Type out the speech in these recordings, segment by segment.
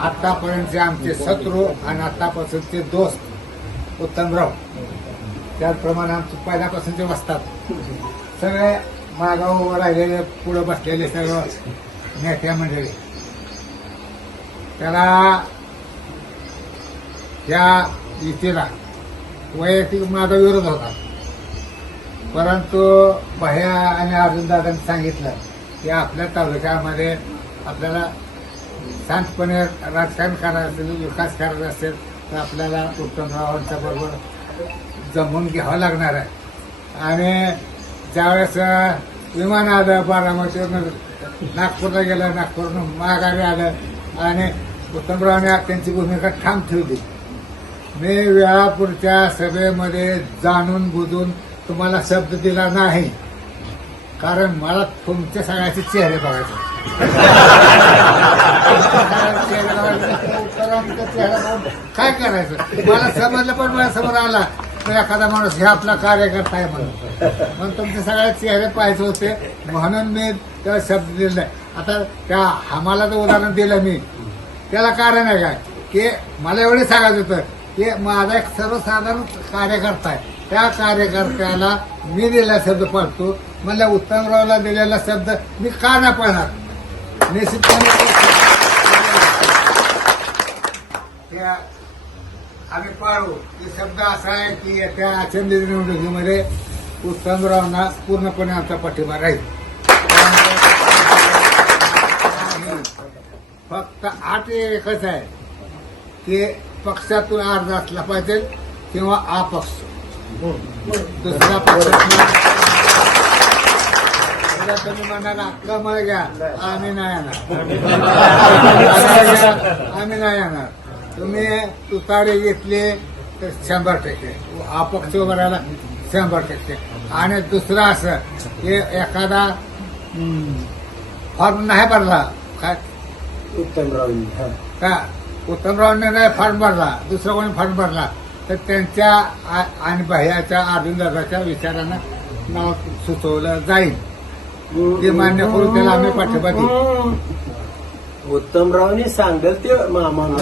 आतापर्यंतचे आमचे शत्रू आणि आतापासूनचे दोस्त उत्तमराव. त्याचप्रमाणे आमचे पहिल्यापासूनचे वसतात. सगळे मागाव उभं राहिलेले पुढे बसलेले सर्व नेत्या मंडळी. त्याला त्या युतीला वैयक्तिक माझा विरोध होता. परंतु भया आणि अर्जुनदादांनी सांगितलं की आपल्या तालुक्यामध्ये आपल्याला शांतपणे राजकारण करायचं असेल विकास करायचा असेल तर आपल्याला उत्तमरावांच्या बरोबर जमून घ्यावं लागणार आहे. आणि ज्यावेळेस विमान आलं बारामतीवरून नागपूरला गेलं नागपूरनं माघारी आलं आणि उत्तमरावांनी त्यांची भूमिका ठाम ठेवली. मी वेळापूरच्या सभेमध्ये जाणून बुजून तुम्हाला शब्द दिला नाही. कारण मला तुमच्या सगळ्याचे चेहरे बघायचे काय करायचं? मला समजलं पण मला समोर आला. तर एखादा माणूस हे आपला कार्यकर्ता आहे म्हणून. म्हणून तुमचे सगळे चेहरे पाहायचे होते. म्हणून मी त्याला शब्द दिला आता त्या आम्हाला जर उदाहरण दिलं मी. त्याला कारण आहे काय? की मला एवढे सांगायचं होतं की माझा एक सर्वसाधारण कार्यकर्ता आहे. त्या कार्यकर्त्याला मी दिला शब्द पाळतो. मला उत्तमरावला दिलेला शब्द मी का ना पळणार निश्चितपणे त्या आम्ही पाळू ते शब्द असा आहे की येत्या आचंदी निवडणुकीमध्ये उत्तमरावांना पूर्णपणे आमचा पाठिंबा राहील. फक्त आठ एकच आहे की पक्षातून अर्ज असला पाहिजे किंवा अपक्ष. दुसरा पक्ष उद्या तुम्ही म्हणाला कमळ घ्या. आम्ही नाही येणार. आम्ही नाही येणार. तुम्ही तुतारे घेतले तर शंभर टक्के. अपक्ष उभं राहिला शंभर टक्के. आणि दुसरं असं की एखादा फॉर्म नाही भरला. काय? उत्तमराव का? उत्तमरावांनी नाही फंड भरला. दुसरा कोणी फंड भरला तर त्यांच्या आणि भैयाच्या अर्जुनदादाच्या विचारानं नाव सुचवलं जाईल. ते मान्य करून त्याला आम्ही पाठिंबा देऊ. उत्तमरावनी सांगेल ते मामा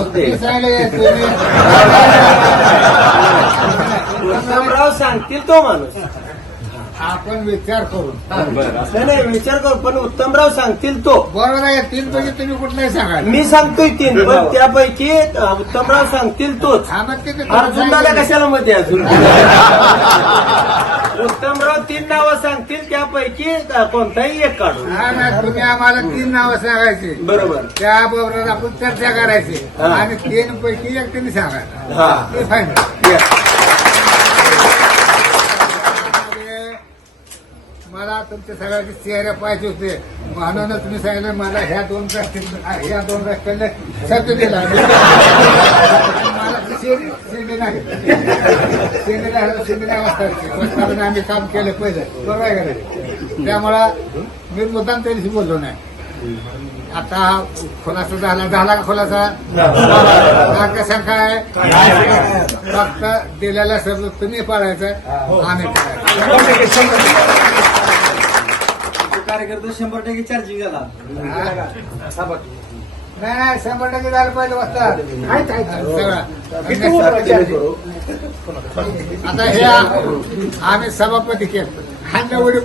उत्तमराव सांगतील तो माणूस. आपण विचार करून. नाही नाही विचार करू पण उत्तमराव सांगतील तो. बरोबर आहे तीन पैकी तुम्ही कुठलाही सांगा मी सांगतोय तीन पण त्यापैकी उत्तमराव सांगतील तोच. हा मग ते अर्जुनदादा कशाला मध्ये अजून? उत्तमराव तीन नावं सांगतील त्यापैकी कोणताही एक काढू. हा ना तुम्ही आम्हाला तीन नावं सांगायची. बरोबर. त्याबरोबर आपण चर्चा करायची. हा. आणि तीन पैकी एक त्यांनी सांगायचं. हा. ते फायनल Yes. मला तुमच्या सगळ्याचे चेहरे पाहिजे होते. म्हणूनच तुम्ही सांगितलं मला ह्या दोन ह्या दोन रस्त्याने शब्द दिला. मला आम्ही काम केलं पहिलं. बरोबर आहे का त्यामुळं मी मुद्दाम त्यांच्याशी बोललो नाही. आता हा खुलासा झाला. झाला का खुलासा? कसं काय? फक्त दिलेला शब्द तुम्ही पाळायचा आम्ही कार्यकर्ता शंभर टक्के चार्जिंग झाला नाही नाही शंभर टक्के झालं पाहिजे वाजता आता हे आम्ही सभापती केलं. हाणलं उडी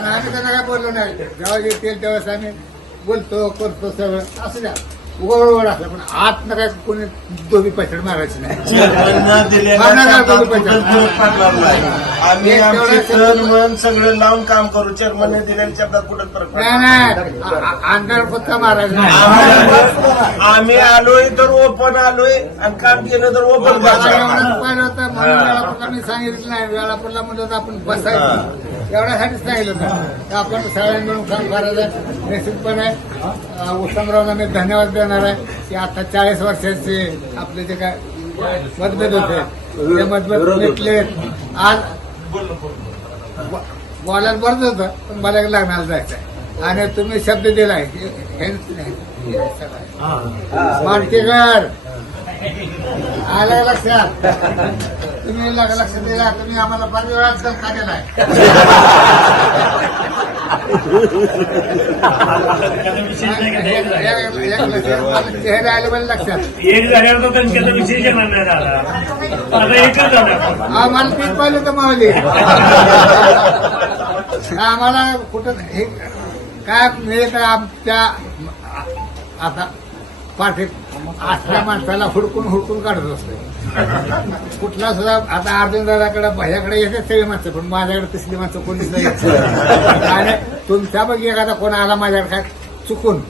आम्ही त्यांना काय बोललो नाही. जेव्हा येतील तेव्हाच आम्ही बोलतो करतो सगळं. असं द्या उघड असलं पण आत न काय कोणी दोघी पैसे मारायचे नाही. आम्ही आमचे तन मन सगळं लावून काम करू. चेअरमनने दिलेल्या शब्दात कुठं फरक अंधार फक्त मारायचं? नाही. आम्ही- आलोय तर ओपन आलोय आणि काम केलं तर ओपन पाहिलं होतं म्हणून वेळापत्रांनी सांगितलं नाही. वेळापरला म्हणलं होतं आपण बसायचं. एवढ्यासाठीच सांगितलं की आपण सगळ्यांनी मिळून काम करायचं निश्चितपणे अं, उत्तमरावला मी धन्यवाद देणार आहे की आता चाळीस वर्षाचे आपले जे काय मतभेद होते ते मतभेद मिटले आज बोलायला बरंच होतं पण मला लग्नाला जायचं आणि तुम्ही शब्द दिलाय मानकेकर आलं लक्षात. तुम्ही लग- लक्षात द्या तुम्ही आम्हाला फार वेळा धक्का एक- एक- एक लक्षात- मला चेहरे आले पण लक्षात एक झाल्यावर तो त्यांच्याचा विषय येणार नाही झाला आता. एकच झाला आम्हाला तीच पाहिलं तर मावली. आम्हाला कुठं हे काय मी तर आमच्या आता पाठीत असल्या माणसाला हुडकून हुडकून काढत असतो कुठला सुद्धा आता अर्जुन दादाकडे भैयाकडे येते सगळी माणसं पण माझ्याकडे तसली माणसं कोणीच नाही. आणि तुमच्या बघ एखादा कोण आला माझ्याकडे काय चुकून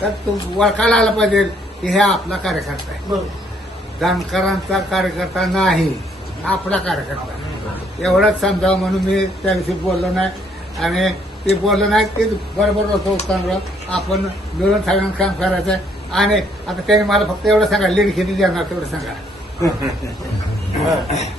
तर तुम ओळखायला आला पाहिजे की हे आपला कार्यकर्ता आहे. जाणकारांचा कार्यकर्ता नाही आपला कार्यकर्ता एवढंच समजावं म्हणून मी त्या दिवशी बोललो नाही. आणि ते बोललो नाही ते बरोबर होतं उत्तमराव आपण मिळून सगळ्यांना काम करायचं आहे. आणि आता त्याने मला फक्त एवढं सांगा लीड किती देणार तेवढं सांगा.